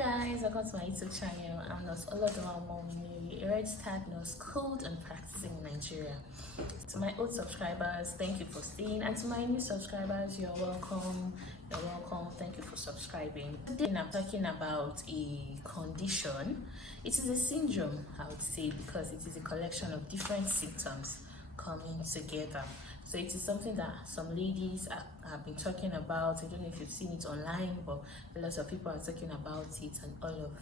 Guys, welcome to my YouTube channel. I'm Nurse Olodunwa Momini, a registered nurse schooled and practicing in Nigeria. To my old subscribers, thank you for staying, and to my new subscribers, you're welcome. Thank you for subscribing. Today I'm talking about a condition. It is a syndrome, I would say, because it is a collection of different symptoms coming together. So it is something that some ladies have been talking about. I don't know if you've seen it online, but a lot of people are talking about it and all of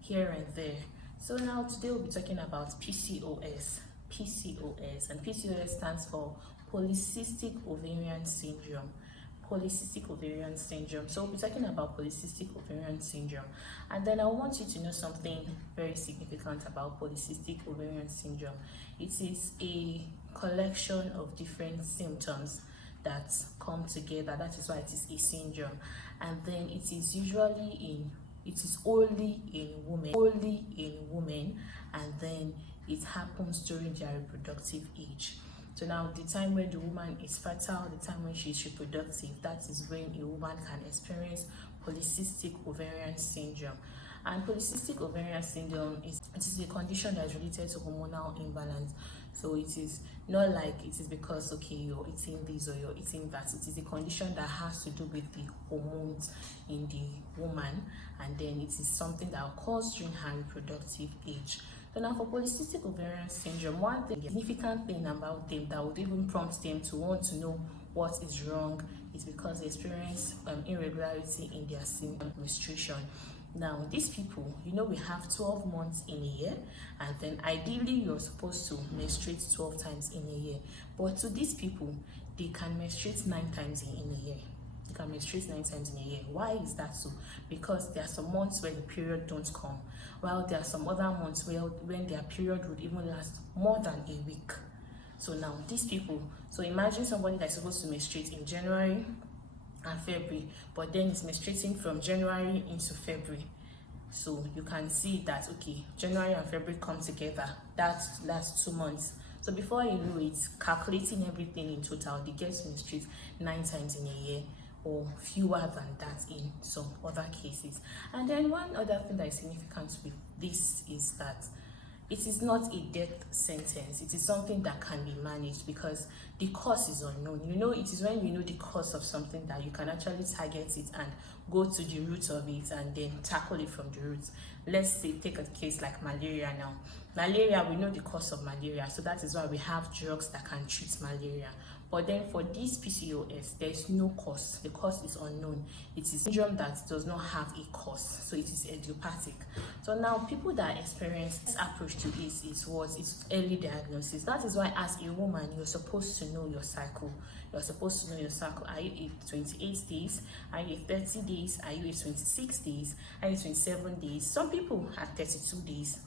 here and there. So now today we'll be talking about PCOS. And PCOS stands for polycystic ovarian syndrome. Polycystic ovarian syndrome. So we'll be talking about polycystic ovarian syndrome, and then I want you to know something very significant about polycystic ovarian syndrome. It is a collection of different symptoms that come together. That is why it is a syndrome. And then it is only in women, and then it happens during their reproductive age. So now the time when the woman is fertile, the time when she is reproductive, that is when a woman can experience polycystic ovarian syndrome. And polycystic ovarian syndrome is a condition that is related to hormonal imbalance. So it is not like it is because you're eating this or you're eating that. It is a condition that has to do with the hormones in the woman, and then it is something that occurs during her reproductive age. So now for polycystic ovarian syndrome, one significant thing about them that would even prompt them to want to know what is wrong is because they experience irregularity in their menstruation. Now these people, we have 12 months in a year, and then ideally you're supposed to menstruate 12 times in a year. But to these people, they can menstruate 9 times in a year. You can menstruate 9 times in a year. Why is that so? Because there are some months where the period don't come, while there are some other months when their period would even last more than a week. So now these people, so imagine somebody that's supposed to menstruate in January and February, but then it's menstruating from January into February. So you can see that January and February come together, that lasts 2 months. So before you know it, calculating everything in total, they get to menstruate 9 times in a year, or fewer than that in some other cases. And then one other thing that is significant with this is that it is not a death sentence. It is something that can be managed because the cause is unknown. It is when you know the cause of something that you can actually target it and go to the root of it and then tackle it from the roots. Let's say, take a case like malaria now. Malaria, we know the cause of malaria, so that is why we have drugs that can treat malaria. But then for this PCOS, there is no cause. The cause is unknown. It is a syndrome that does not have a cause, so it is idiopathic. So now people that experience this approach to this is early diagnosis. That is why as a woman, you're supposed to know your cycle. You're supposed to know your cycle. Are you at 28 days? Are you at 30 days? Are you at 26 days? Are you 27 days? Some people are 32 days.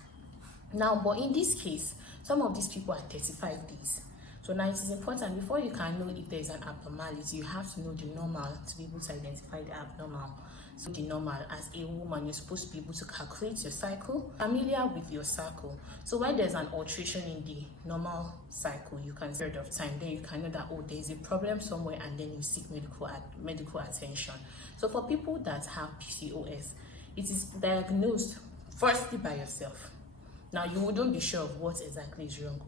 Now, but in this case, some of these people are 35 days. So now it is important, before you can know if there is an abnormality, you have to know the normal to be able to identify the abnormal. So the normal, as a woman, you're supposed to be able to calculate your cycle, familiar with your cycle. So when there's an alteration in the normal cycle, you can period of time, then you can know that there is a problem somewhere, and then you seek medical attention. So for people that have PCOS, it is diagnosed firstly by yourself. Now you wouldn't be sure of what exactly is wrong.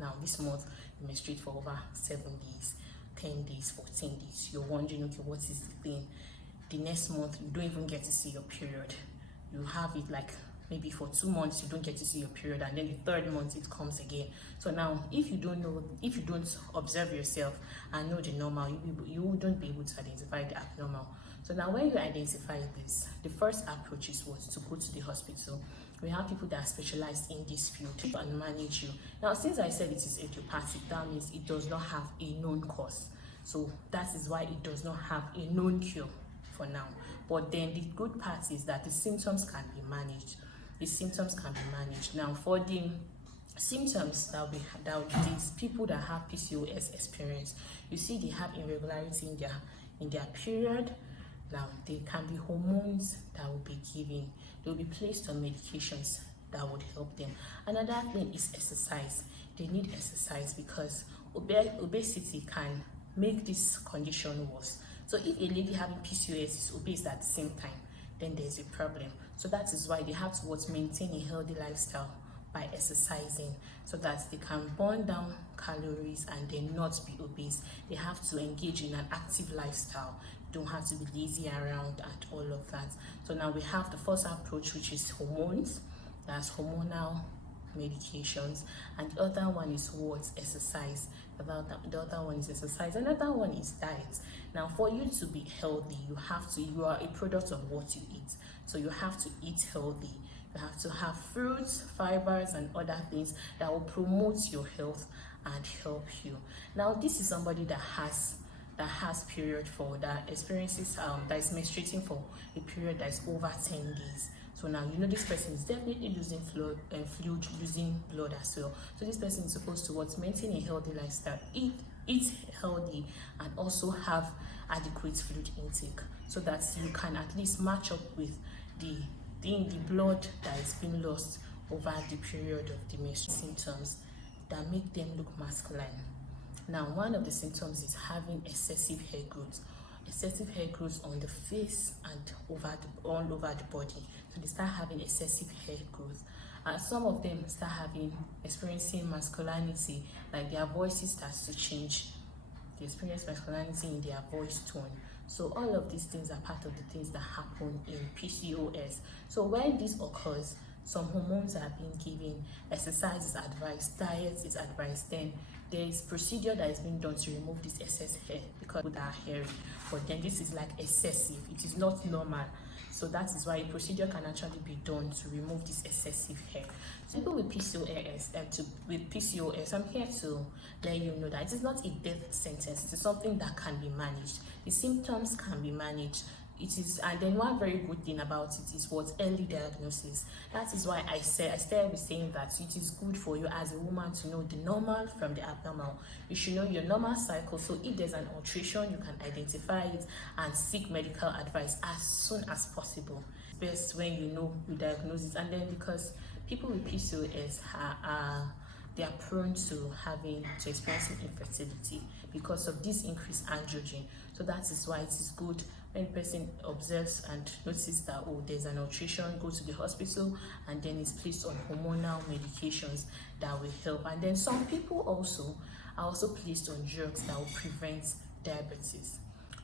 Now this month you menstruate for over 7 days, 10 days, 14 days. You're wondering, what is the thing? The next month you don't even get to see your period. You have it like maybe for 2 months you don't get to see your period, and then the 3rd month it comes again. So now if you don't observe yourself and know the normal, you wouldn't be able to identify the abnormal. So now when you identify this, the first approach is to go to the hospital. We have people that are specialized in this field and manage you. Now, since I said it is idiopathic, that means it does not have a known cause. So that is why it does not have a known cure for now. But then the good part is that the symptoms can be managed. Now, for the symptoms that these people that have PCOS experience, you see they have irregularity in their period. Now, there can be hormones that will be given. They will be placed on medications that would help them. Another thing is exercise. They need exercise because obesity can make this condition worse. So if a lady having PCOS is obese at the same time, then there's a problem. So that is why they have to maintain a healthy lifestyle by exercising, so that they can burn down calories and then not be obese. They have to engage in an active lifestyle. Don't have to be lazy around and all of that. So now we have the first approach, which is hormones. That's hormonal medications, and the other one is what? Exercise. The other one is exercise. Another one is diet. Now, for you to be healthy, you are a product of what you eat. So you have to eat healthy. You have to have fruits, fibers, and other things that will promote your health and help you. Now, this is somebody that has period for that experiences that is menstruating for a period that is over 10 days. So now you know this person is definitely losing fluid, losing blood as well. So this person is supposed to maintain a healthy lifestyle, eat healthy, and also have adequate fluid intake, so that you can at least match up with the blood that is being lost over the period of the menstruation. Symptoms that make them look masculine. Now, one of the symptoms is having excessive hair growth. Excessive hair growth on the face and all over the body. So they start having excessive hair growth. Some of them start experiencing masculinity, like their voices starts to change. They experience masculinity in their voice tone. So all of these things are part of the things that happen in PCOS. So when this occurs, some hormones are being given, exercise is advised, diet is advised, then there is procedure that is being done to remove this excess hair, because they are hairy, but then this is like excessive, it is not normal. So that is why a procedure can actually be done to remove this excessive hair. So people with PCOS, I'm here to let you know that it is not a death sentence. It is something that can be managed. The symptoms can be managed. It is, and then one very good thing about it is what? Early diagnosis. That is why I started with saying that it is good for you as a woman to know the normal from the abnormal. You should know your normal cycle, so if there's an alteration, you can identify it and seek medical advice as soon as possible. Best when you know you diagnose it. And then because people with PCOS they are prone to experiencing infertility because of this increased androgen. So that is why it is good when a person observes and notices that, oh, there's an alteration, go to the hospital and then is placed on hormonal medications that will help. And then some people are also placed on drugs that will prevent diabetes.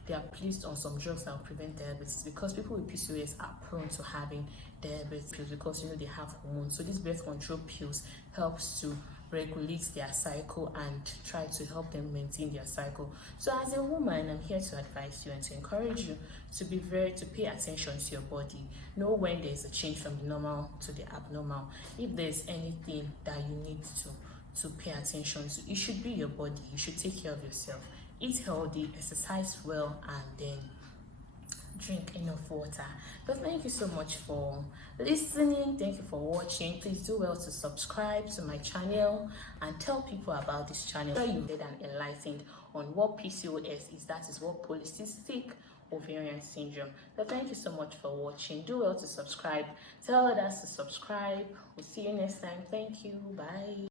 They are placed on some drugs that will prevent diabetes, because people with PCOS are prone to having diabetes because they have hormones. So these birth control pills helps to regulate their cycle and try to help them maintain their cycle. So as a woman, I'm here to advise you and to encourage you to pay attention to your body. Know when there's a change from the normal to the abnormal. If there's anything that you need to pay attention to, it should be your body. You should take care of yourself. Eat healthy, exercise well, and then drink enough water. But thank you so much for listening. Thank you for watching. Please do well to subscribe to my channel and tell people about this channel so you get enlightened on what PCOS is. That is what polycystic ovarian syndrome. So thank you so much for watching. Do well to subscribe. Tell others to subscribe. We'll see you next time. Thank you. Bye.